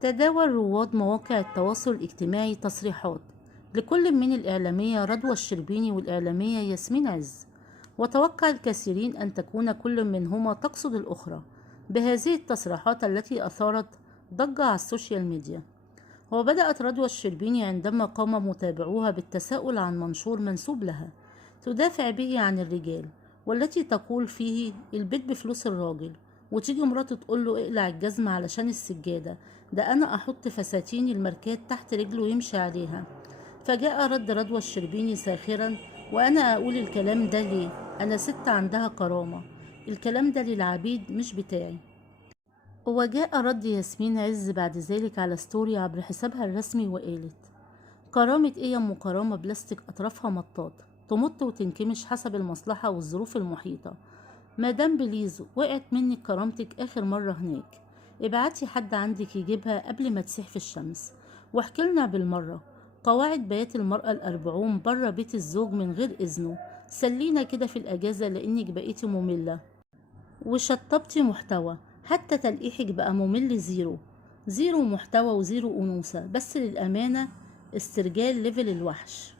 تداول رواد مواقع التواصل الاجتماعي تصريحات لكل من الإعلامية رضوى الشربيني والإعلامية ياسمين عز، وتوقع الكثيرين أن تكون كل منهما تقصد الأخرى بهذه التصريحات التي أثارت ضجة على السوشيال ميديا. وبدأت رضوى الشربيني عندما قام متابعوها بالتساؤل عن منشور منسوب لها تدافع به عن الرجال، والتي تقول فيه البيت بفلوس الراجل، وتيجي مراته تقول له اقلع الجزمة علشان السجادة، ده أنا أحط فساتين الماركات تحت رجله ويمشي عليها. فجاء رد رضوى الشربيني ساخرا: وأنا أقول الكلام ده ليه؟ أنا ست عندها كرامة، الكلام ده للعبيد مش بتاعي. وجاء رد ياسمين عز بعد ذلك على ستوري عبر حسابها الرسمي وقالت: كرامة ايه يا ام كرامة بلاستيك اطرافها مطاط، تمط وتنكمش حسب المصلحة والظروف المحيطة. مادام بليز وقعت منك كرامتك اخر مرة هناك، ابعتي حد عندك يجيبها قبل ما تسيح في الشمس. واحكيلنا بالمرة قواعد بيات المرأة الأربعون بره بيت الزوج من غير إذنه، سلينا كده في الأجازة لأنك بقيتي مملة وشطبتي محتوى، حتى تلقيحك بقى ممل، زيرو زيرو محتوى وزيرو أنوثة، بس للأمانة استرجال ليفل الوحش.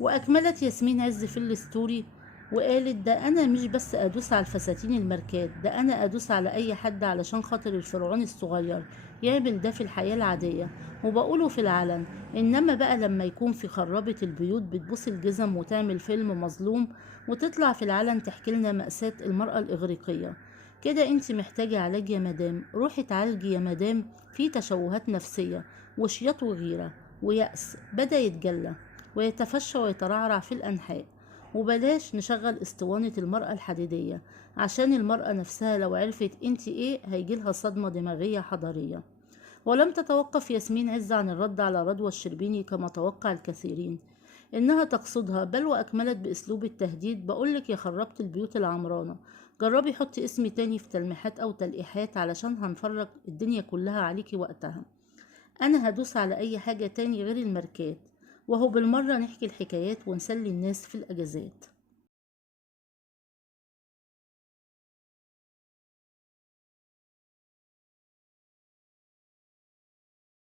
وأكملت ياسمين عز في الستوري وقالت: ده أنا مش بس أدوس على الفساتين الماركات، ده أنا أدوس على أي حد علشان خاطر الفرعون الصغير يعمل ده في الحياة العادية وبقوله في العلن، إنما بقى لما يكون في خرابة البيوت بتبوس الجزم وتعمل فيلم مظلوم وتطلع في العلن تحكي لنا مأساة المرأة الإغريقية. كده انت محتاجة علاج يا مدام، روحي تعالجي يا مدام، في تشوهات نفسية وشياط وغيرة ويأس بدأ يتجلى ويتفشى ويترعرع في الأنحاء. وبلاش نشغل اسطوانة المرأة الحديدية، عشان المرأة نفسها لو عرفت انت ايه هيجيلها صدمة دماغية حضارية. ولم تتوقف ياسمين عز عن الرد على رضوى الشربيني كما توقع الكثيرين انها تقصدها، بل واكملت باسلوب التهديد: بقولك يا خربت البيوت العمرانة، جربي حطي اسمي تاني في تلميحات او تلقيحات علشان هنفرج الدنيا كلها عليكي وقتها. انا هدوس على اي حاجة تاني غير الماركات، وهو بالمرة نحكي الحكايات ونسلي الناس في الاجازات.